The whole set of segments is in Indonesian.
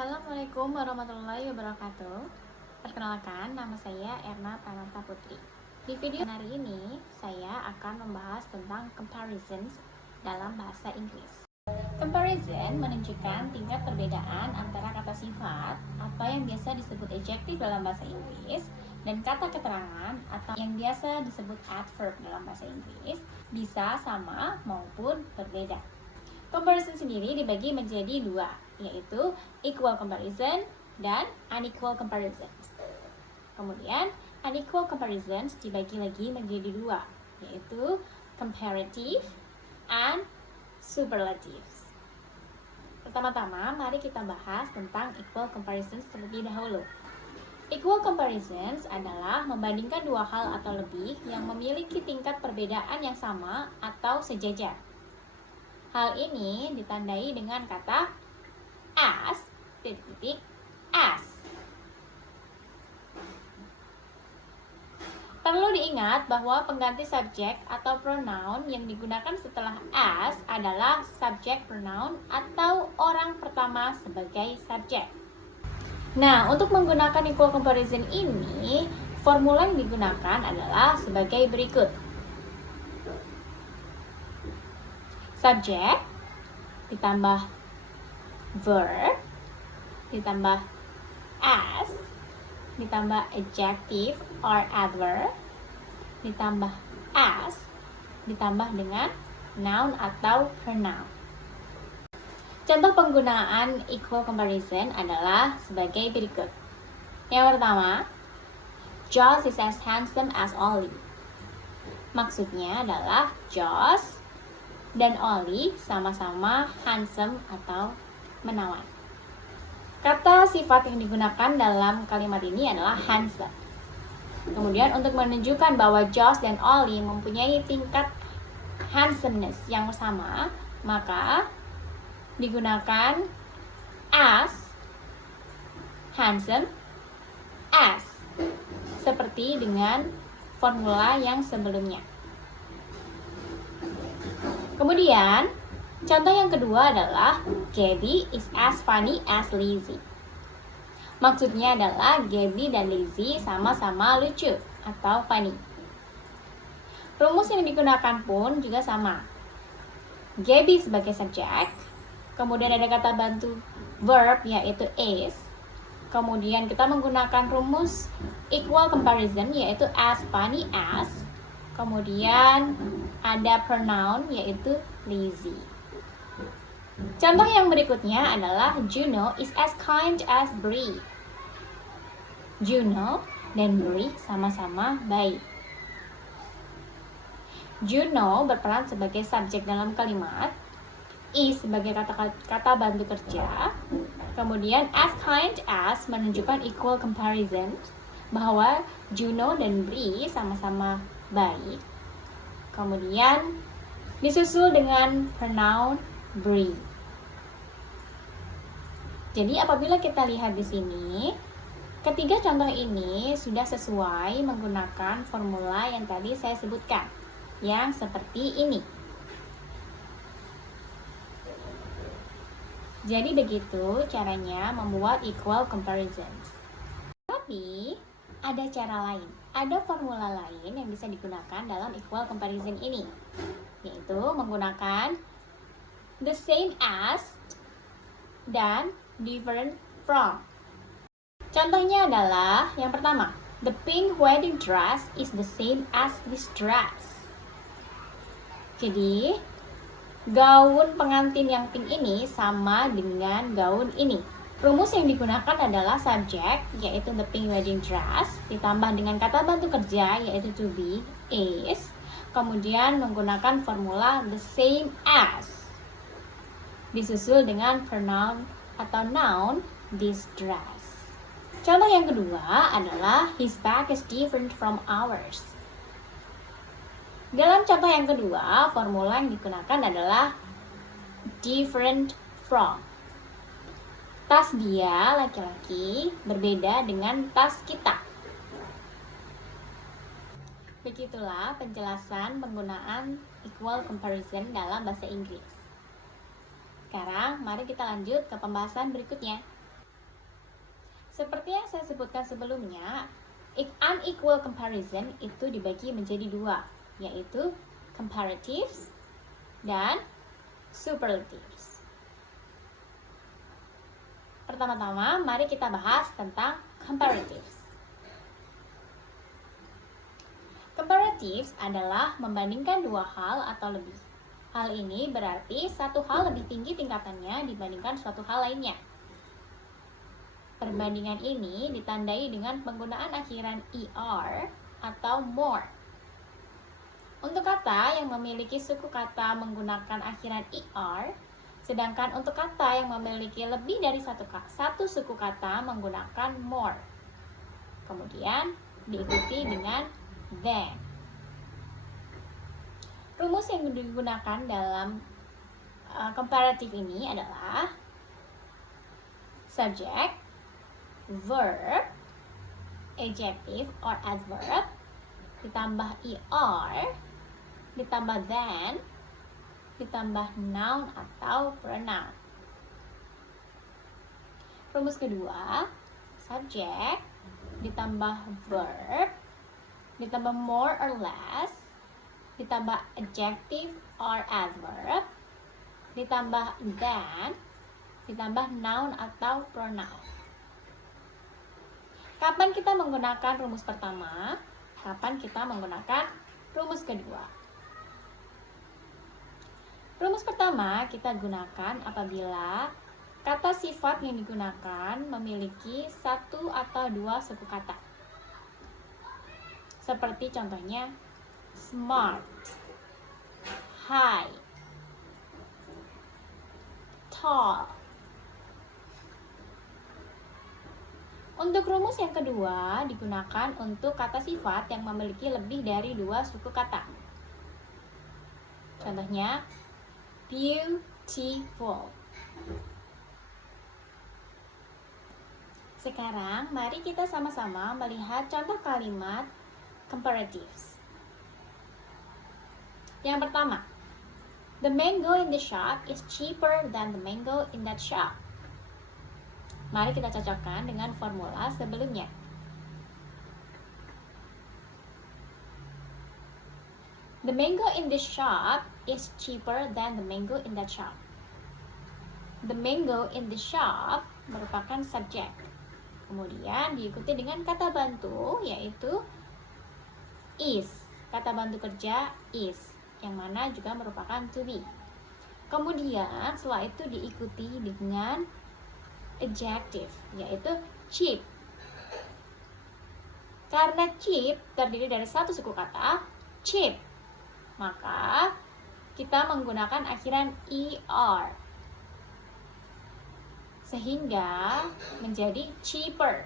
Assalamualaikum warahmatullahi wabarakatuh. Perkenalkan, nama saya Erna Pranata Putri. Di video hari ini, saya akan membahas tentang comparisons dalam bahasa Inggris. Comparison menunjukkan tingkat perbedaan antara kata sifat atau yang biasa disebut adjective dalam bahasa Inggris dan kata keterangan atau yang biasa disebut adverb dalam bahasa Inggris bisa sama maupun berbeda. Comparison sendiri dibagi menjadi dua, yaitu equal comparison dan unequal comparisons. Kemudian, unequal comparisons dibagi lagi menjadi dua, yaitu comparative and superlatives. Pertama-tama, mari kita bahas tentang equal comparisons terlebih dahulu. Equal comparisons adalah membandingkan dua hal atau lebih yang memiliki tingkat perbedaan yang sama atau sejajar. Hal ini ditandai dengan kata as, as. Perlu diingat bahwa pengganti subjek atau pronoun yang digunakan setelah as adalah subjek pronoun atau orang pertama sebagai subjek. Nah, untuk menggunakan equal comparison ini, formula yang digunakan adalah sebagai berikut. Subjek ditambah verb ditambah as ditambah adjective or adverb ditambah as ditambah dengan noun atau pronoun. Contoh penggunaan equal comparison adalah sebagai berikut. Yang pertama, Josh is as handsome as Ollie. Maksudnya adalah Josh dan Ollie sama-sama handsome atau menawan. Kata sifat yang digunakan dalam kalimat ini adalah handsome. Kemudian untuk menunjukkan bahwa Josh dan Ollie mempunyai tingkat handsomeness yang sama, maka digunakan as, handsome, as, seperti dengan formula yang sebelumnya. Kemudian, contoh yang kedua adalah Gabby is as funny as Lizzie. Maksudnya adalah Gabby dan Lizzie sama-sama lucu atau funny. Rumus yang digunakan pun juga sama. Gabby sebagai subjek, kemudian ada kata bantu verb yaitu is. Kemudian kita menggunakan rumus equal comparison yaitu as funny as. Kemudian ada pronoun yaitu Lizzie. Contoh yang berikutnya adalah Juno is as kind as Brie. Juno dan Brie sama-sama baik. Juno berperan sebagai subjek dalam kalimat, is sebagai kata bantu kerja, kemudian as kind as menunjukkan equal comparison bahwa Juno dan Brie sama-sama baik. Kemudian disusul dengan pronoun Brie. Jadi apabila kita lihat di sini, ketiga contoh ini sudah sesuai menggunakan formula yang tadi saya sebutkan, yang seperti ini. Jadi begitu caranya membuat equal comparisons. Tapi ada cara lain, ada formula lain yang bisa digunakan dalam equal comparison ini, yaitu menggunakan the same as dan different from. Contohnya adalah yang pertama, the pink wedding dress is the same as this dress. Jadi, gaun pengantin yang pink ini sama dengan gaun ini. Rumus yang digunakan adalah subjek, yaitu the pink wedding dress, ditambah dengan kata bantu kerja, yaitu to be, is, kemudian menggunakan formula the same as, disusul dengan pronoun atau noun this dress. Contoh yang kedua adalah his bag is different from ours. Dalam contoh yang kedua, formula yang digunakan adalah different from. Tas dia, laki-laki, berbeda dengan tas kita. Begitulah penjelasan penggunaan equal comparison dalam bahasa Inggris. Sekarang, mari kita lanjut ke pembahasan berikutnya. Seperti yang saya sebutkan sebelumnya, unequal comparison itu dibagi menjadi dua, yaitu comparatives dan superlatives. Pertama-tama, mari kita bahas tentang comparatives. Comparatives adalah membandingkan dua hal atau lebih. Hal ini berarti satu hal lebih tinggi tingkatannya dibandingkan suatu hal lainnya. Perbandingan ini ditandai dengan penggunaan akhiran er atau more. Untuk kata yang memiliki suku kata menggunakan akhiran er, sedangkan untuk kata yang memiliki lebih dari satu suku kata menggunakan more. Kemudian diikuti dengan than. Rumus yang digunakan dalam comparative ini adalah subject, verb, adjective or adverb, ditambah er, ditambah than, ditambah noun atau pronoun. Rumus kedua, subject, ditambah verb, ditambah more or less, ditambah adjective or adverb, ditambah than, ditambah noun atau pronoun. Kapan kita menggunakan rumus pertama? Kapan kita menggunakan rumus kedua? Rumus pertama kita gunakan apabila kata sifat yang digunakan memiliki satu atau dua suku kata. Seperti contohnya smart, high, tall. Untuk rumus yang kedua digunakan untuk kata sifat yang memiliki lebih dari dua suku kata. Contohnya beautiful. Sekarang mari kita sama-sama melihat contoh kalimat comparatives. Yang pertama, the mango in the shop is cheaper than the mango in that shop. Mari kita cocokkan dengan formula sebelumnya. The mango in this shop is cheaper than the mango in that shop. The mango in the shop merupakan subjek. Kemudian diikuti dengan kata bantu yaitu is. Kata bantu kerja is, yang mana juga merupakan to be. Kemudian setelah itu diikuti dengan adjective, yaitu cheap. Karena cheap terdiri dari satu suku kata, cheap, maka kita menggunakan akhiran er, sehingga menjadi cheaper.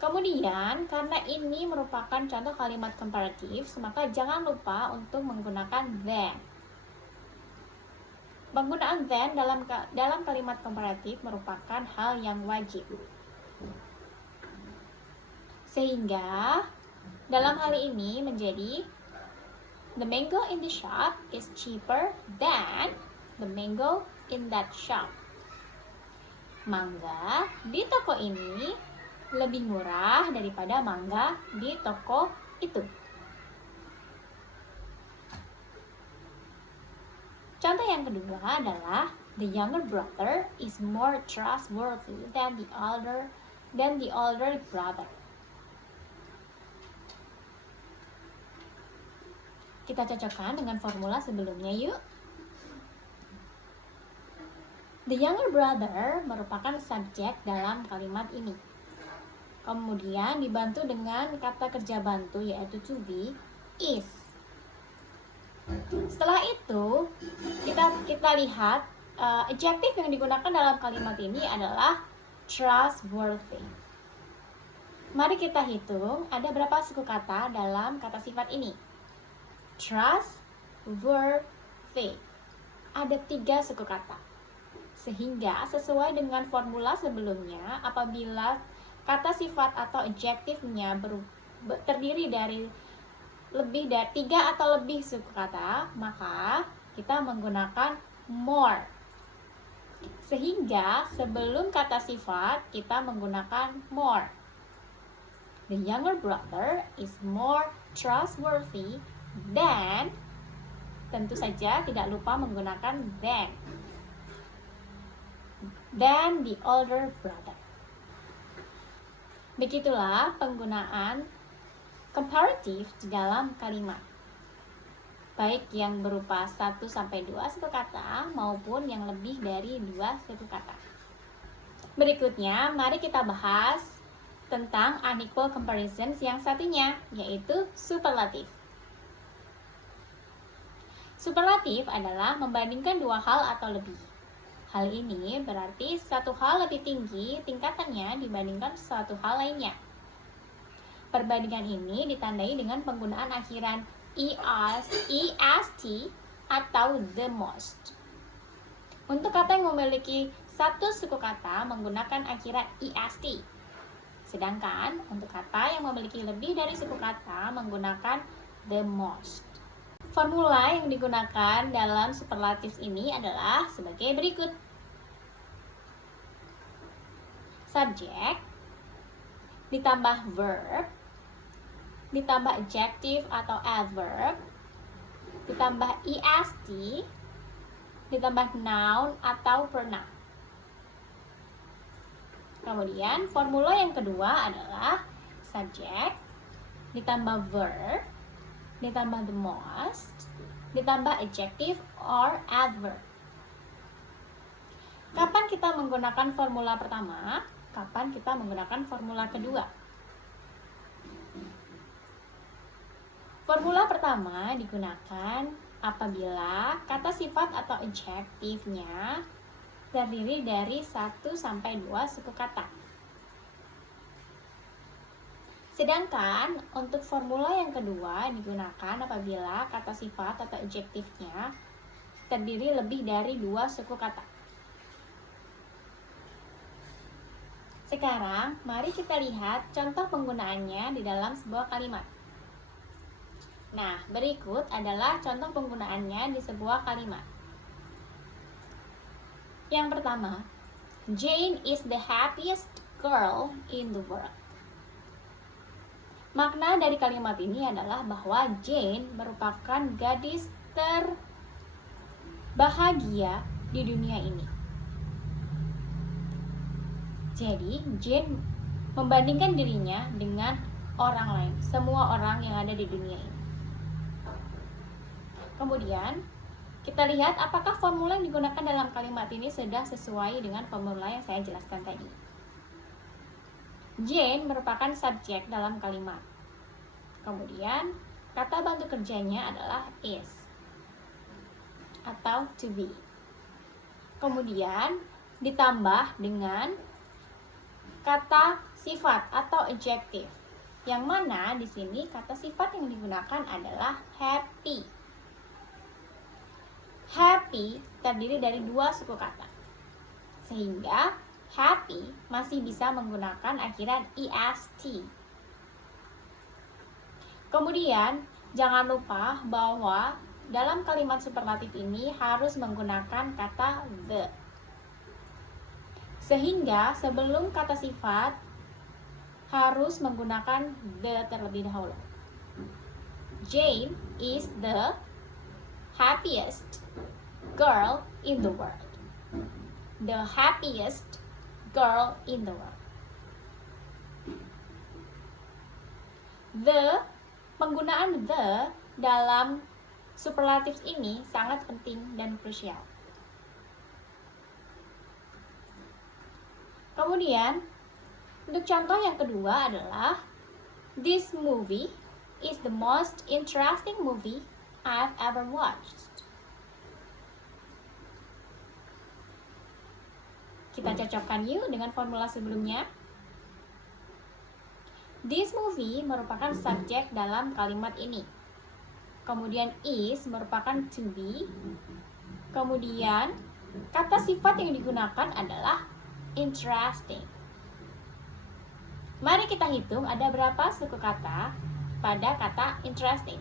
Kemudian, karena ini merupakan contoh kalimat komparatif, maka jangan lupa untuk menggunakan than. Penggunaan than dalam kalimat komparatif merupakan hal yang wajib. Sehingga dalam hal ini menjadi the mango in the shop is cheaper than the mango in that shop. Mangga di toko ini lebih murah daripada mangga di toko itu. Contoh yang kedua adalah the younger brother is more trustworthy than the older brother. Kita cocokkan dengan formula sebelumnya yuk. The younger brother merupakan subjek dalam kalimat ini. Kemudian dibantu dengan kata kerja bantu yaitu to be, is. Setelah itu kita lihat adjektif yang digunakan dalam kalimat ini adalah trustworthy. Mari kita hitung ada berapa suku kata dalam kata sifat ini. Trustworthy. Ada 3 suku kata. Sehingga sesuai dengan formula sebelumnya, apabila kata sifat atau adjektifnya terdiri dari lebih dari 3 atau lebih suku kata, maka kita menggunakan more. Sehingga sebelum kata sifat kita menggunakan more. The younger brother is more trustworthy than, tentu saja tidak lupa menggunakan than the older brother. Begitulah penggunaan comparative di dalam kalimat, baik yang berupa 1-2 suku kata maupun yang lebih dari 2 suku kata. Berikutnya, mari kita bahas tentang unequal comparisons yang satunya, yaitu superlative. Superlative adalah membandingkan dua hal atau lebih. Hal ini berarti satu hal lebih tinggi tingkatannya dibandingkan suatu hal lainnya. Perbandingan ini ditandai dengan penggunaan akhiran est atau the most. Untuk kata yang memiliki satu suku kata menggunakan akhiran est. Sedangkan untuk kata yang memiliki lebih dari suku kata menggunakan the most. Formula yang digunakan dalam superlatif ini adalah sebagai berikut. Subjek ditambah verb ditambah adjective atau adverb ditambah est ditambah noun atau pronoun. Kemudian formula yang kedua adalah subjek ditambah verb ditambah the most ditambah adjective or adverb. Kapan kita menggunakan formula pertama? Kapan kita menggunakan formula kedua? Formula pertama digunakan apabila kata sifat atau adjektifnya terdiri dari 1-2 suku kata. Sedangkan untuk formula yang kedua digunakan apabila kata sifat atau adjektifnya terdiri lebih dari 2 suku kata. Sekarang, mari kita lihat contoh penggunaannya di dalam sebuah kalimat. Nah, berikut adalah contoh penggunaannya di sebuah kalimat. Yang pertama, Jane is the happiest girl in the world. Makna dari kalimat ini adalah bahwa Jane merupakan gadis terbahagia di dunia ini. Jadi, Jane membandingkan dirinya dengan orang lain, semua orang yang ada di dunia ini. Kemudian, kita lihat apakah formula yang digunakan dalam kalimat ini sudah sesuai dengan formula yang saya jelaskan tadi. Jane merupakan subjek dalam kalimat. Kemudian, kata bantu kerjanya adalah is atau to be. Kemudian, ditambah dengan kata sifat atau adjective, yang mana di sini kata sifat yang digunakan adalah happy. Happy terdiri dari 2 suku kata, sehingga happy masih bisa menggunakan akhiran est. Kemudian, jangan lupa bahwa dalam kalimat superlatif ini harus menggunakan kata the. Sehingga sebelum kata sifat harus menggunakan the terlebih dahulu. Jane is the happiest girl in the world. The happiest girl in the world. Penggunaan the dalam superlatif ini sangat penting dan krusial. Kemudian, untuk contoh yang kedua adalah this movie is the most interesting movie I've ever watched. Kita cocokkan yuk dengan formula sebelumnya. This movie merupakan subjek dalam kalimat ini. Kemudian is merupakan to be. Kemudian kata sifat yang digunakan adalah interesting. Mari kita hitung ada berapa suku kata pada kata interesting.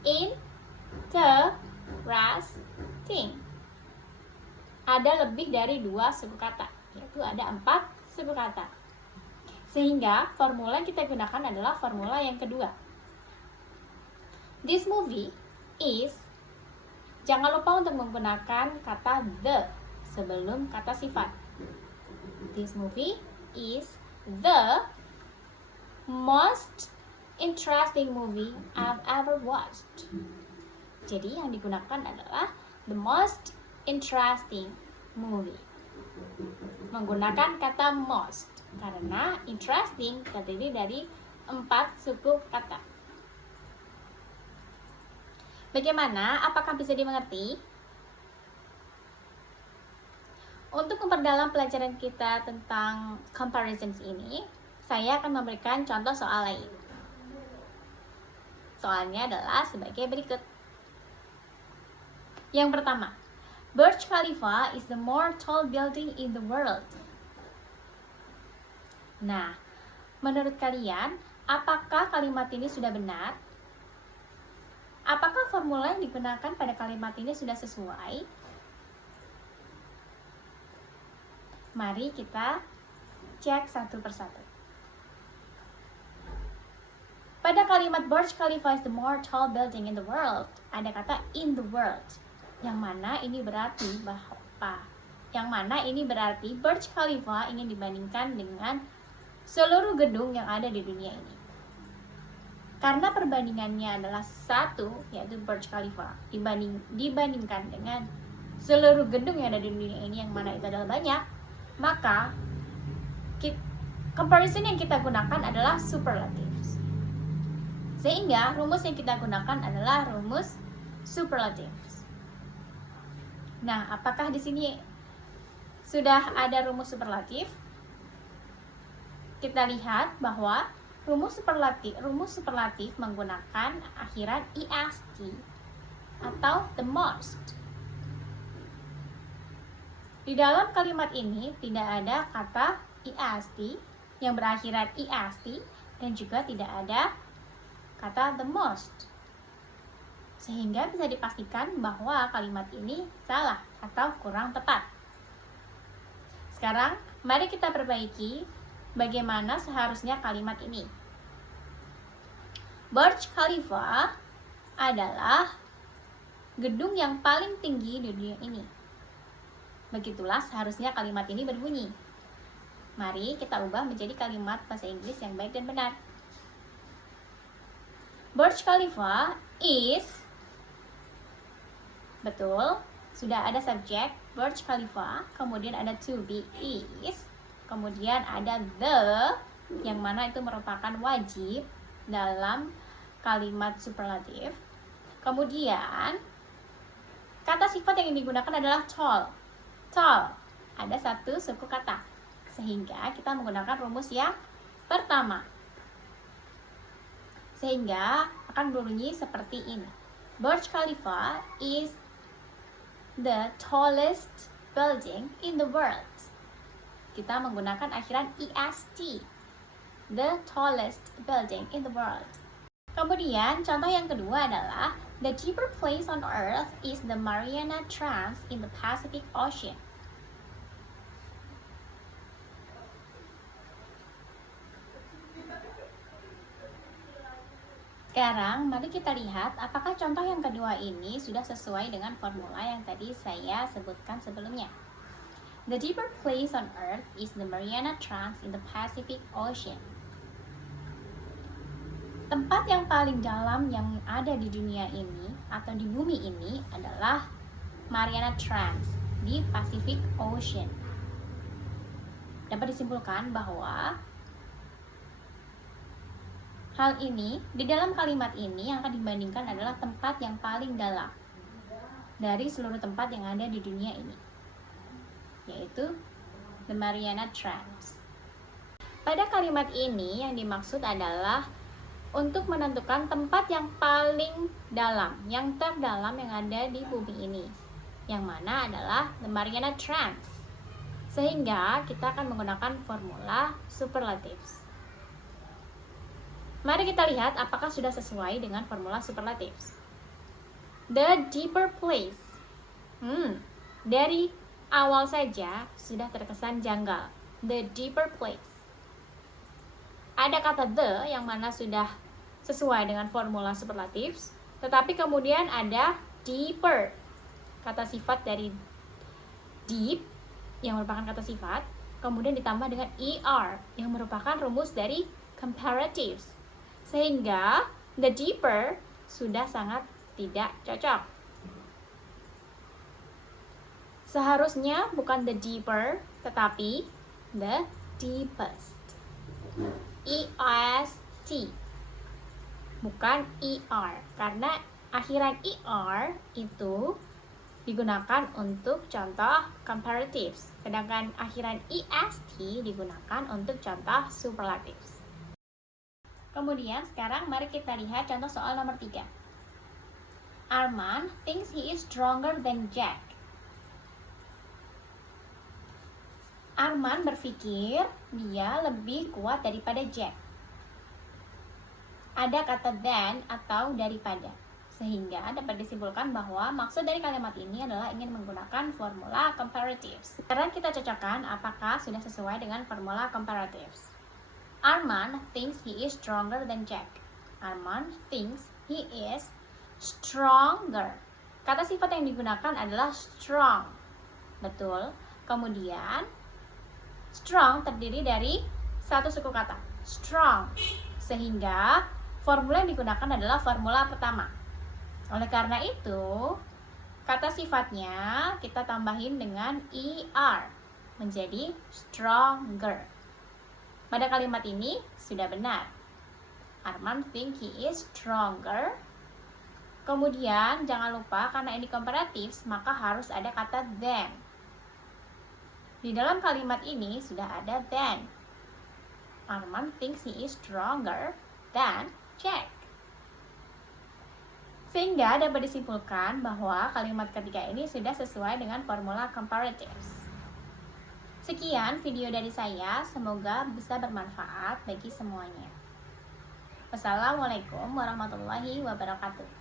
Interesting. ada lebih dari 2 suku kata, yaitu ada 4 suku kata. Sehingga formula yang kita gunakan adalah formula yang kedua. This movie is, jangan lupa untuk menggunakan kata the sebelum kata sifat. This movie is the most interesting movie I've ever watched. Jadi yang digunakan adalah the most interesting movie. Menggunakan kata most karena interesting terdiri dari 4 suku kata. Bagaimana? Apakah bisa dimengerti? Untuk memperdalam pelajaran kita tentang comparisons ini, saya akan memberikan contoh soal lain. Soalnya adalah sebagai berikut. Yang pertama, Burj Khalifa is the more tall building in the world. Nah, menurut kalian, apakah kalimat ini sudah benar? Apakah formula yang digunakan pada kalimat ini sudah sesuai? Mari kita cek satu persatu. Pada kalimat Burj Khalifa is the more tall building in the world, ada kata in the world, yang mana ini berarti bahwa Burj Khalifa ingin dibandingkan dengan seluruh gedung yang ada di dunia ini. Karena perbandingannya adalah satu, yaitu Burj Khalifa, dibandingkan dengan seluruh gedung yang ada di dunia ini, yang mana itu adalah banyak, maka comparison yang kita gunakan adalah superlatives. Sehingga rumus yang kita gunakan adalah rumus superlatives. Nah, apakah di sini sudah ada rumus superlatif? Kita lihat bahwa rumus superlatif menggunakan akhiran est atau the most. Di dalam kalimat ini tidak ada kata est yang berakhiran est dan juga tidak ada kata the most. Sehingga bisa dipastikan bahwa kalimat ini salah atau kurang tepat. Sekarang, mari kita perbaiki bagaimana seharusnya kalimat ini. Burj Khalifa adalah gedung yang paling tinggi di dunia ini. Begitulah seharusnya kalimat ini berbunyi. Mari kita ubah menjadi kalimat bahasa Inggris yang baik dan benar. Burj Khalifa is, betul, sudah ada subjek Burj Khalifa, kemudian ada to be is, kemudian ada the, yang mana itu merupakan wajib dalam kalimat superlatif. Kemudian kata sifat yang digunakan adalah tall. Tall, ada satu suku kata, sehingga kita menggunakan rumus yang pertama, sehingga akan berbunyi seperti ini. Burj Khalifa is the tallest building in the world. Kita menggunakan akhiran est, the tallest building in the world. Kemudian contoh yang kedua adalah the deeper place on earth is the Mariana Trench in the Pacific Ocean. Sekarang mari kita lihat apakah contoh yang kedua ini sudah sesuai dengan formula yang tadi saya sebutkan sebelumnya. The deeper place on earth is the Mariana Trench in the Pacific Ocean. Tempat yang paling dalam yang ada di dunia ini atau di bumi ini adalah Mariana Trench di Pacific Ocean. Dapat disimpulkan bahwa hal ini di dalam kalimat ini yang akan dibandingkan adalah tempat yang paling dalam dari seluruh tempat yang ada di dunia ini, yaitu the Mariana Trench. Pada kalimat ini yang dimaksud adalah untuk menentukan tempat yang paling dalam, yang terdalam yang ada di bumi ini, yang mana adalah the Mariana Trench. Sehingga kita akan menggunakan formula superlatives. Mari kita lihat apakah sudah sesuai dengan formula superlatives. The deeper place. Dari awal saja sudah terkesan janggal. The deeper place. Ada kata the yang mana sudah sesuai dengan formula superlatives, tetapi kemudian ada deeper, kata sifat dari deep yang merupakan kata sifat, kemudian ditambah dengan er yang merupakan rumus dari comparatives. Sehingga the deeper sudah sangat tidak cocok. Seharusnya bukan the deeper, tetapi the deepest. EST, bukan ER, karena akhiran ER itu digunakan untuk contoh comparatives, sedangkan akhiran EST digunakan untuk contoh superlatives. Kemudian sekarang mari kita lihat contoh soal nomor 3. Arman thinks he is stronger than Jack. Arman berpikir dia lebih kuat daripada Jack. Ada kata than atau daripada, sehingga dapat disimpulkan bahwa maksud dari kalimat ini adalah ingin menggunakan formula comparatives. Sekarang kita cocokkan apakah sudah sesuai dengan formula comparatives. Arman thinks he is stronger than Jack. Arman thinks he is stronger. Kata sifat yang digunakan adalah strong. Betul. Kemudian strong terdiri dari satu suku kata, strong. Sehingga formula yang digunakan adalah formula pertama. Oleh karena itu, kata sifatnya kita tambahin dengan er menjadi stronger. Pada kalimat ini sudah benar. Arman think he is stronger. Kemudian jangan lupa karena ini comparatives maka harus ada kata than. Di dalam kalimat ini sudah ada than. Arman thinks he is stronger than Jack. Sehingga dapat disimpulkan bahwa kalimat ketiga ini sudah sesuai dengan formula comparatives. Sekian video dari saya, semoga bisa bermanfaat bagi semuanya. Wassalamualaikum warahmatullahi wabarakatuh.